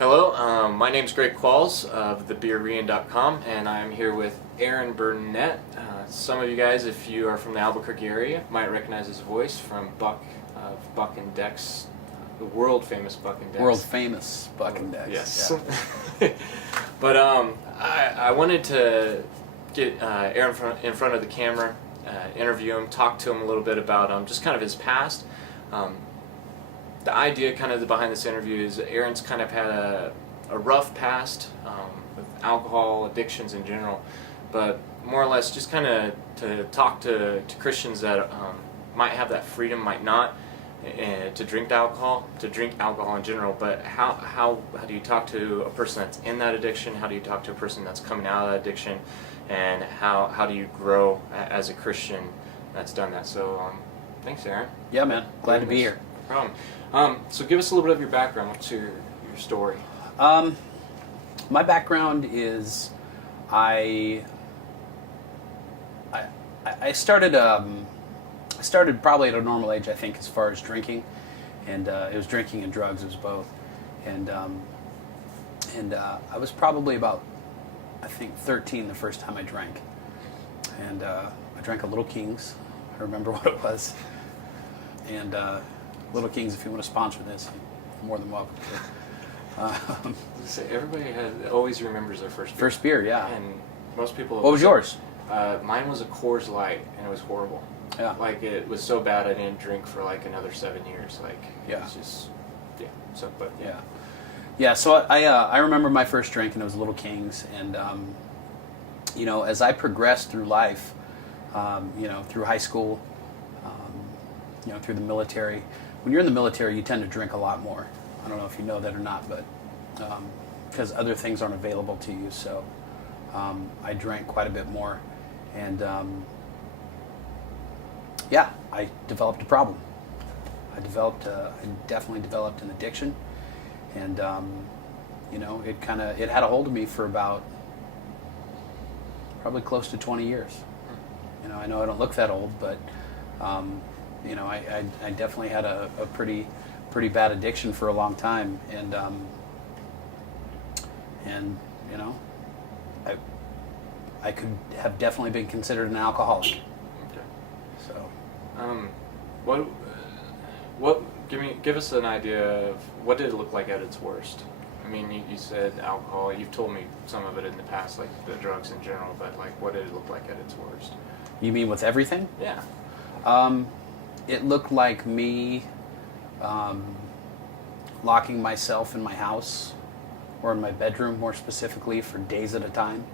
Hello, my name's Greg Qualls of theBeerean.com, and I'm here with Aaron Burnett. Some of you guys, if you are from the Albuquerque area, might recognize his voice from Buck of Buck and Dex, the world famous Buck and Dex. World famous Buck and Dex. Yes. Yeah. But I wanted to get Aaron in front of the camera, interview him, talk to him a little bit about just kind of his past. The idea kind of behind this interview is Aaron's kind of had a rough past with alcohol addictions in general, but more or less just kind of to talk to Christians that might have that freedom, might not, to drink alcohol in general. But how do you talk to a person that's in that addiction? How do you talk to a person that's coming out of that addiction? And how do you grow as a Christian that's done that? So thanks, Aaron. Yeah, man. Glad to be here. No problem. So give us a little bit of your background. What's your story? My background is I started probably at a normal age, I think, as far as drinking, and it was drinking and drugs. It was both, and I was probably about, I think, 13 the first time I drank, and I drank a Little Kings. I remember what it was, and Little Kings, if you want to sponsor this, you're more than welcome to. Everybody always remembers their first beer. First beer, yeah. And most people. What was yours? Mine was a Coors Light, and it was horrible. Yeah. Like, it was so bad I didn't drink for like another 7 years. Like, yeah. It was just, yeah. So, but yeah, yeah. So I remember my first drink, and it was Little Kings, and as I progressed through life, through high school, through the military. When you're in the military, you tend to drink a lot more. I don't know if you know that or not, but because other things aren't available to you. So I drank quite a bit more, and I developed a problem. I definitely developed an addiction, and it had a hold of me for about probably close to 20 years. I know I don't look that old, but I definitely had a pretty bad addiction for a long time, and I could have definitely been considered an alcoholic. Okay. So, what? Give us an idea of what did it look like at its worst? I mean, you said alcohol. You've told me some of it in the past, like the drugs in general. But like, what did it look like at its worst? You mean with everything? Yeah. It looked like me locking myself in my house, or in my bedroom more specifically, for days at a time.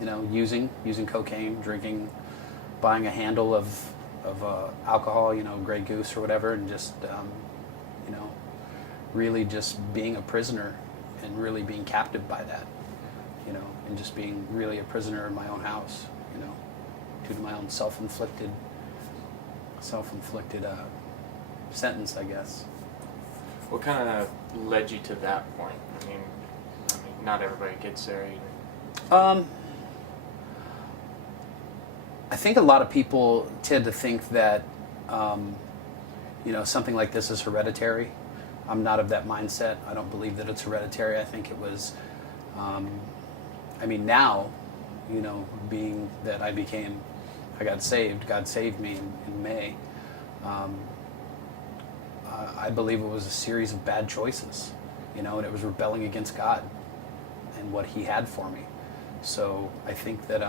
Using cocaine, drinking, buying a handle of alcohol, Grey Goose or whatever, and just really just being a prisoner and really being captive by that, and just being really a prisoner in my own house, due to my own self-inflicted sentence, I guess. What kind of led you to that point? I mean, not everybody gets there either. I think a lot of people tend to think that, something like this is hereditary. I'm not of that mindset. I don't believe that it's hereditary. I think it was, now, being that I got saved, God saved me in May. I believe it was a series of bad choices, and it was rebelling against God and what He had for me. So I think that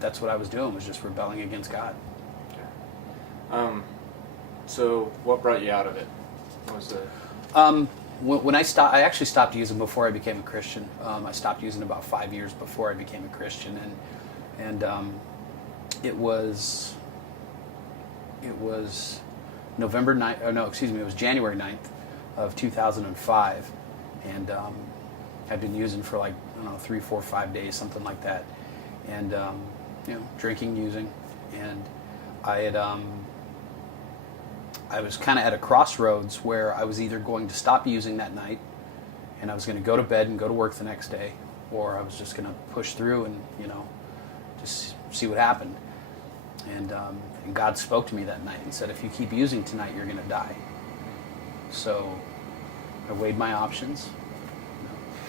that's what I was doing, was just rebelling against God. Okay. So what brought you out of it? What was the... When I actually stopped using before I became a Christian. I stopped using about 5 years before I became a Christian, and it was November 9th, it was January 9th of 2005, and I'd been using for 3, 4, 5 days, something like that, and drinking, using, and I was kind of at a crossroads where I was either going to stop using that night, and I was going to go to bed and go to work the next day, or I was just going to push through and just see what happened. And God spoke to me that night and said, if you keep using tonight, you're going to die. So I weighed my options.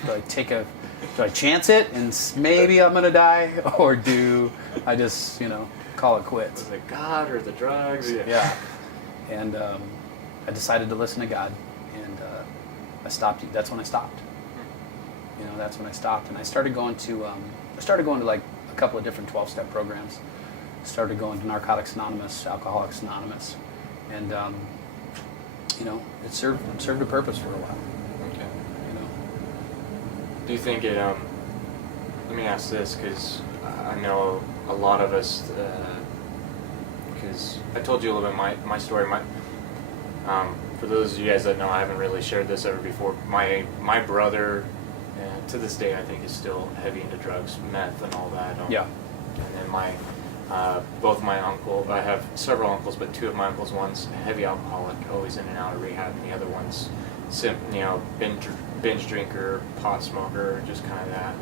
Do I chance it and maybe I'm gonna die, or do I just call it quits? Was it God or the drugs? Yeah. And I decided to listen to God, and I stopped. That's when I stopped. That's when I stopped, and I started going to like a couple of different 12-step programs. Started going to Narcotics Anonymous, Alcoholics Anonymous, and it served a purpose for a while. Okay. Do you think it? Let me ask this, because I know a lot of us. Because I told you a little bit my story. For those of you guys that know, I haven't really shared this ever before. My brother, to this day, I think is still heavy into drugs, meth, and all that. Yeah. And then both my uncle, I have several uncles, but two of my uncles, one's a heavy alcoholic, always in and out of rehab, and the other one's binge drinker, pot smoker, just kind of that.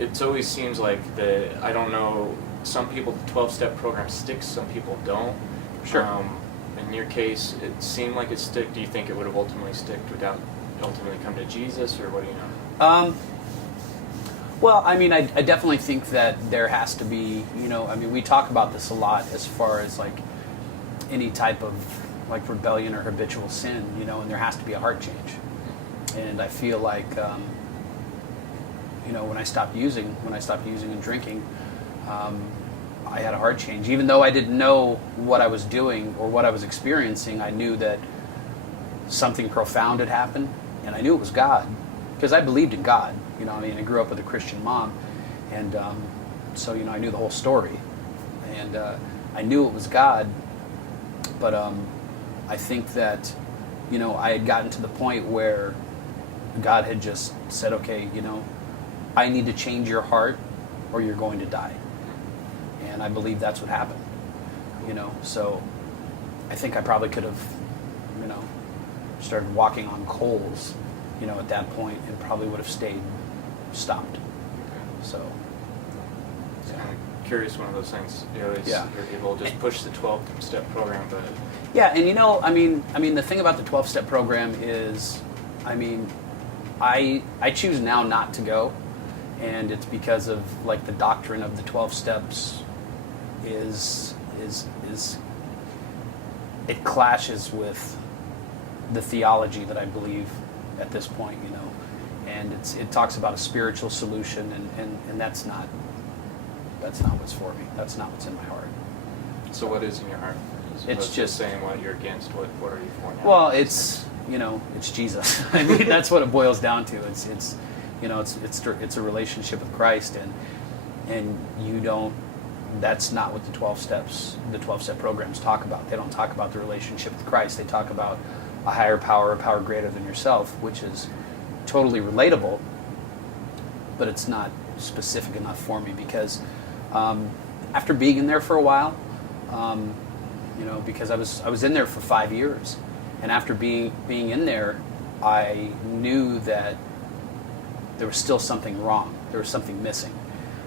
It always seems like I don't know, some people the 12-step program sticks, some people don't. Sure. In your case, it seemed like it stick. Do you think it would have ultimately sticked without ultimately come to Jesus, or what do you know? Well, I mean, I definitely think that there has to be, we talk about this a lot as far as like any type of like rebellion or habitual sin, and there has to be a heart change. And I feel like, when I stopped using and drinking, I had a heart change. Even though I didn't know what I was doing or what I was experiencing, I knew that something profound had happened, and I knew it was God, because I believed in God. I grew up with a Christian mom, and so I knew the whole story, and I knew it was God. But I think that I had gotten to the point where God had just said, okay, I need to change your heart, or you're going to die. And I believe that's what happened. So I think I probably could have started walking on coals at that point, and probably would have stopped. So I'm curious, one of those things, Yeah. people just push the 12-step program, but yeah, and the thing about the 12-step program is, I choose now not to go, and it's because of like the doctrine of the 12 steps is it clashes with the theology that I believe at this point, and it talks about a spiritual solution, and that's not what's for me. That's not what's in my heart. So what is in your heart? It's just saying what you're against. What are you for now? Well, it's Jesus. That's what it boils down to. It's a relationship with Christ, and you don't. That's not what the 12-step programs talk about. They don't talk about the relationship with Christ. They talk about a higher power, a power greater than yourself, which is totally relatable, but it's not specific enough for me, because after being in there for a while, because I was in there for 5 years, and after being in there, I knew that there was still something wrong. There was something missing,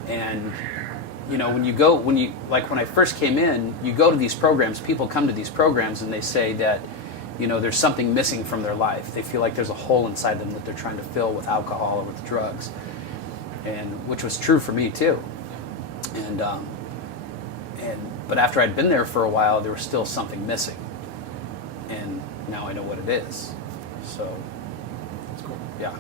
and when I first came in, you go to these programs. People come to these programs and they say that there's something missing from their life. They feel like there's a hole inside them that they're trying to fill with alcohol or with drugs, and which was true for me too. But after I'd been there for a while, there was still something missing, and now I know what it is. So that's cool. Yeah.